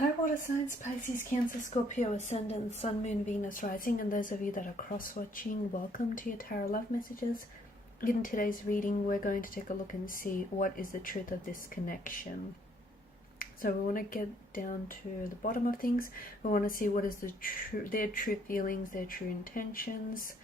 Hi water signs, Pisces, Cancer, Scorpio, Ascendant, Sun, Moon, Venus, Rising, and those of you that are cross-watching, welcome to your Tarot Love Messages. In today's reading, we're going to take a look and see what is the truth of this connection. So we want to get down to the bottom of things. We want to see what is their true feelings, their true intentions,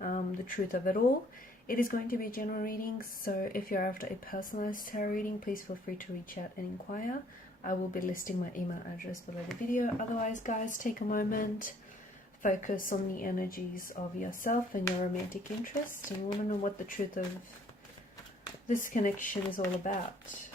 the truth of it all. It is going to be a general reading, so if you're after a personalized tarot reading, please feel free to reach out and inquire. I will be listing my email address below the video. Otherwise, guys, take a moment, focus on the energies of yourself and your romantic interest, and want to know what the truth of this connection is all about.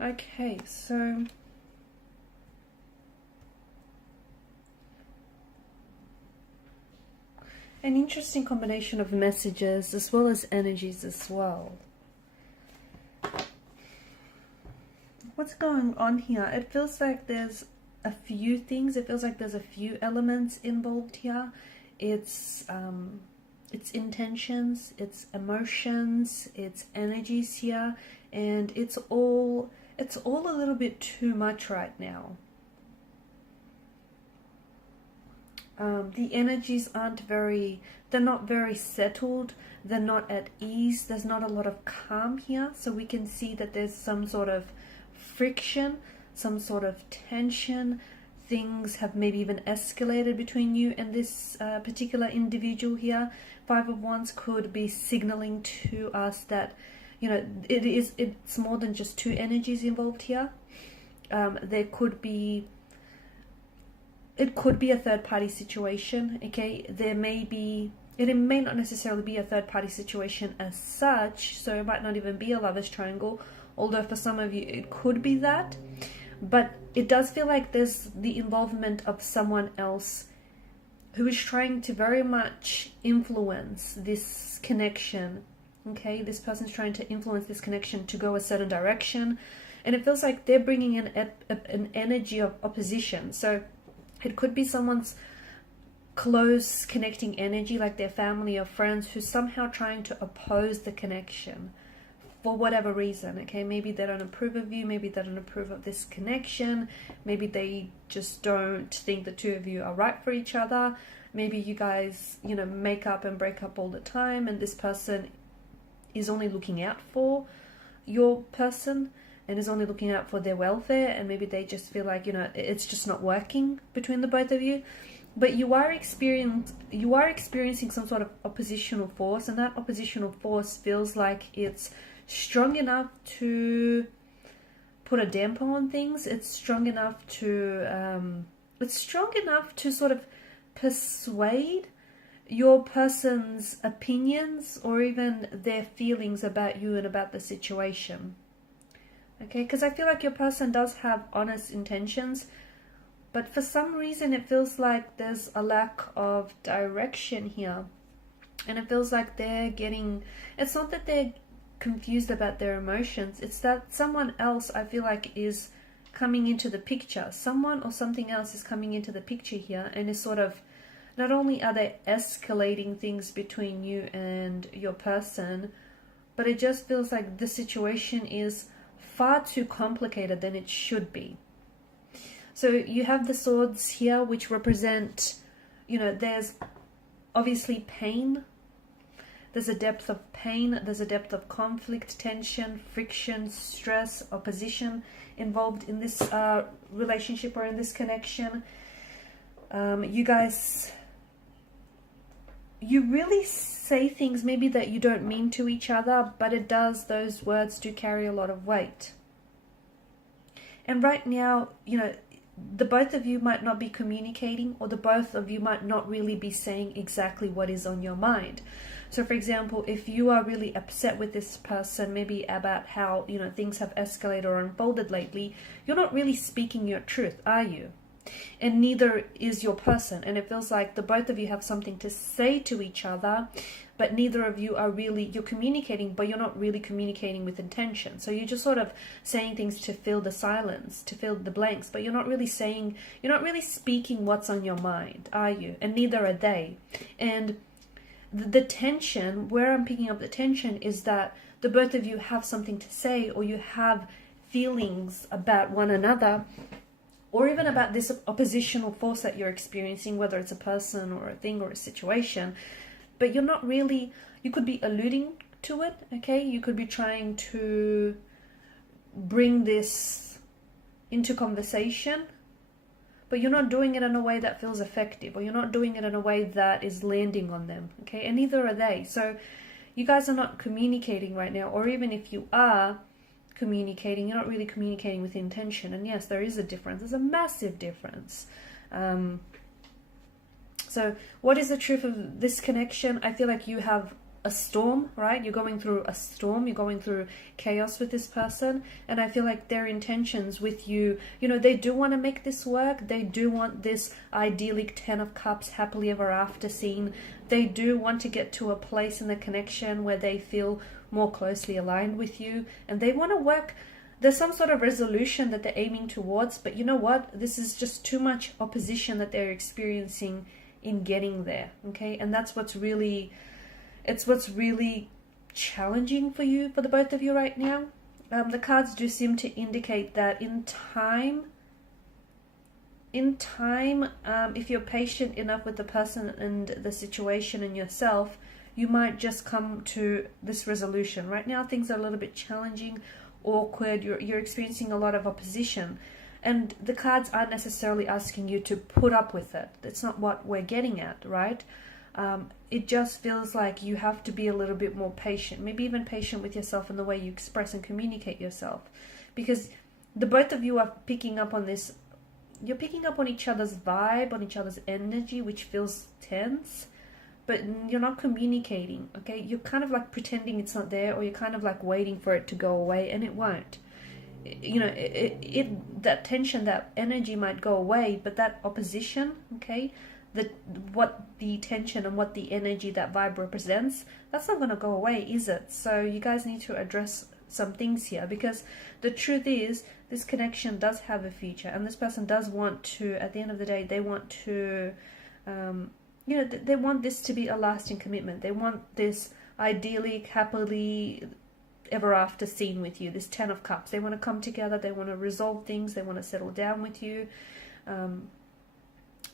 Okay, so an interesting combination of messages as well as energies as well. What's going on here? It feels like there's a few things. It feels like there's a few elements involved here. It's intentions, it's emotions, it's energies here, and it's all a little bit too much right now. The energies they're not very settled, they're not at ease, there's not a lot of calm here, so we can see that there's some sort of friction, some sort of tension. Things have maybe even escalated between you and this particular individual here. Five of Wands could be signaling to us that, you know, it's more than just two energies involved here. It could be a third party situation. Okay, it may not necessarily be a third party situation as such, so it might not even be a lover's triangle, although for some of you it could be that. But it does feel like there's the involvement of someone else who is trying to very much influence this connection. Okay, this person's trying to influence this connection to go a certain direction, and it feels like they're bringing in an energy of opposition. So it could be someone's close connecting energy, like their family or friends, who's somehow trying to oppose the connection for whatever reason. Okay, maybe they don't approve of you, maybe they don't approve of this connection, maybe they just don't think the two of you are right for each other. Maybe you guys, you know, make up and break up all the time, and this person is only looking out for your person and is only looking out for their welfare, and maybe they just feel like, you know, it's just not working between the both of you. But you are experiencing some sort of oppositional force, and that oppositional force feels like it's strong enough to put a damper on things. It's strong enough to sort of persuade your person's opinions or even their feelings about you and about the situation. Okay, because I feel like your person does have honest intentions, but for some reason it feels like there's a lack of direction here. And it feels like it's not that they're confused about their emotions, it's that someone else, I feel like, is coming into the picture. Someone or something else is coming into the picture here, and is sort of, not only are they escalating things between you and your person, but it just feels like the situation is far too complicated than it should be. So you have the swords here, which represent, you know, there's obviously pain. There's a depth of pain, there's a depth of conflict, tension, friction, stress, opposition involved in this relationship or in this connection. You guys, you really say things maybe that you don't mean to each other, but those words do carry a lot of weight. And right now, you know, the both of you might not be communicating, or the both of you might not really be saying exactly what is on your mind. So for example, if you are really upset with this person, maybe about how, you know, things have escalated or unfolded lately, you're not really speaking your truth, are you? And neither is your person. And it feels like the both of you have something to say to each other, but neither of you are really, you're communicating, but you're not really communicating with intention. So you're just sort of saying things to fill the silence, to fill the blanks, but you're not really saying, you're not really speaking what's on your mind, are you? And neither are they. And the tension, where I'm picking up the tension, is that the both of you have something to say, or you have feelings about one another, or even about this oppositional force that you're experiencing, whether it's a person or a thing or a situation, but you're not really, you could be alluding to it, okay? You could be trying to bring this into conversation, but you're not doing it in a way that feels effective, or you're not doing it in a way that is landing on them, okay? And neither are they. So you guys are not communicating right now, or even if you are communicating, you're not really communicating with intention. And yes, there is a difference. There's a massive difference. So what is the truth of this connection? I feel like you have a storm, right? You're going through a storm, you're going through chaos with this person, and I feel like their intentions with you, you know, they do want to make this work. They do want this idyllic 10 of Cups happily ever after scene. They do want to get to a place in the connection where they feel more closely aligned with you, and they want to work. There's some sort of resolution that they're aiming towards, but you know what? This is just too much opposition that they're experiencing in getting there, okay? And that's what's really, it's what's really challenging for you, for the both of you right now. The cards do seem to indicate that in time, if you're patient enough with the person and the situation and yourself, you might just come to this resolution. Right now, things are a little bit challenging, awkward. You're experiencing a lot of opposition. And the cards aren't necessarily asking you to put up with it. That's not what we're getting at, right? It just feels like you have to be a little bit more patient, maybe even patient with yourself in the way you express and communicate yourself. Because the both of you are picking up on this. You're picking up on each other's vibe, on each other's energy, which feels tense, but you're not communicating, okay? You're kind of like pretending it's not there, or you're kind of like waiting for it to go away, and it won't. You know, that tension, that energy might go away, but that opposition, okay, what the tension and what the energy, that vibe represents, that's not going to go away, is it? So you guys need to address some things here, because the truth is, this connection does have a future, and this person does want to, at the end of the day, they want to, you know, they want this to be a lasting commitment. They want this idyllic, happily ever after scene with you, this 10 of Cups. They want to come together, they want to resolve things, they want to settle down with you.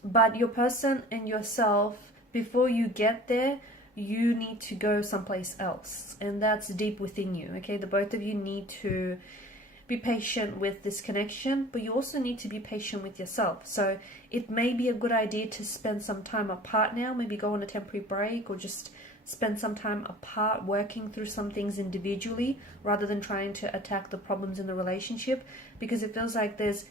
But your person and yourself, before you get there, you need to go someplace else, and that's deep within you, okay? The both of you need to be patient with this connection, but you also need to be patient with yourself. So it may be a good idea to spend some time apart now, maybe go on a temporary break, or just spend some time apart working through some things individually, rather than trying to attack the problems in the relationship, because it feels like there's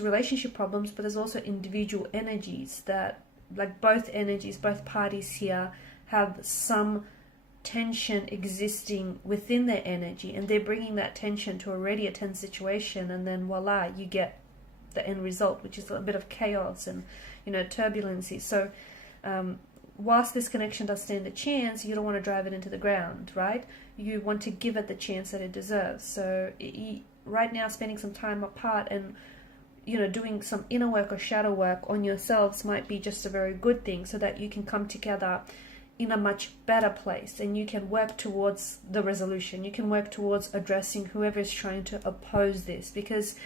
relationship problems, but there's also individual energies that, like both energies, both parties here have some tension existing within their energy, and they're bringing that tension to already a tense situation, and then voila, you get the end result, which is a bit of chaos and, you know, turbulency. So whilst this connection does stand a chance, you don't want to drive it into the ground, right? You want to give it the chance that it deserves. So right now, spending some time apart and, you know, doing some inner work or shadow work on yourselves might be just a very good thing, so that you can come together in a much better place, and you can work towards the resolution. You can work towards addressing whoever is trying to oppose this, because,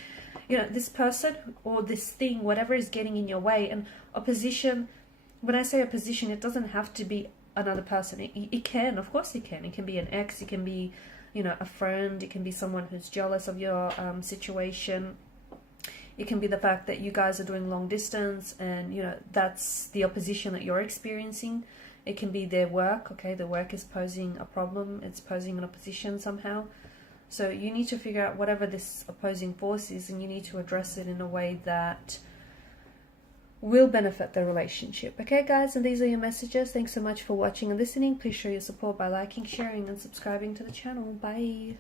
you know, this person or this thing, whatever is getting in your way. And opposition, when I say opposition, it doesn't have to be another person. It can, of course it can. It can be an ex, it can be, you know, a friend, it can be someone who's jealous of your situation. It can be the fact that you guys are doing long distance, and, you know, that's the opposition that you're experiencing. It can be their work, okay? The work is posing a problem, it's posing an opposition somehow. So you need to figure out whatever this opposing force is, and you need to address it in a way that will benefit the relationship. Okay, guys, and these are your messages. Thanks so much for watching and listening. Please show your support by liking, sharing, and subscribing to the channel. Bye.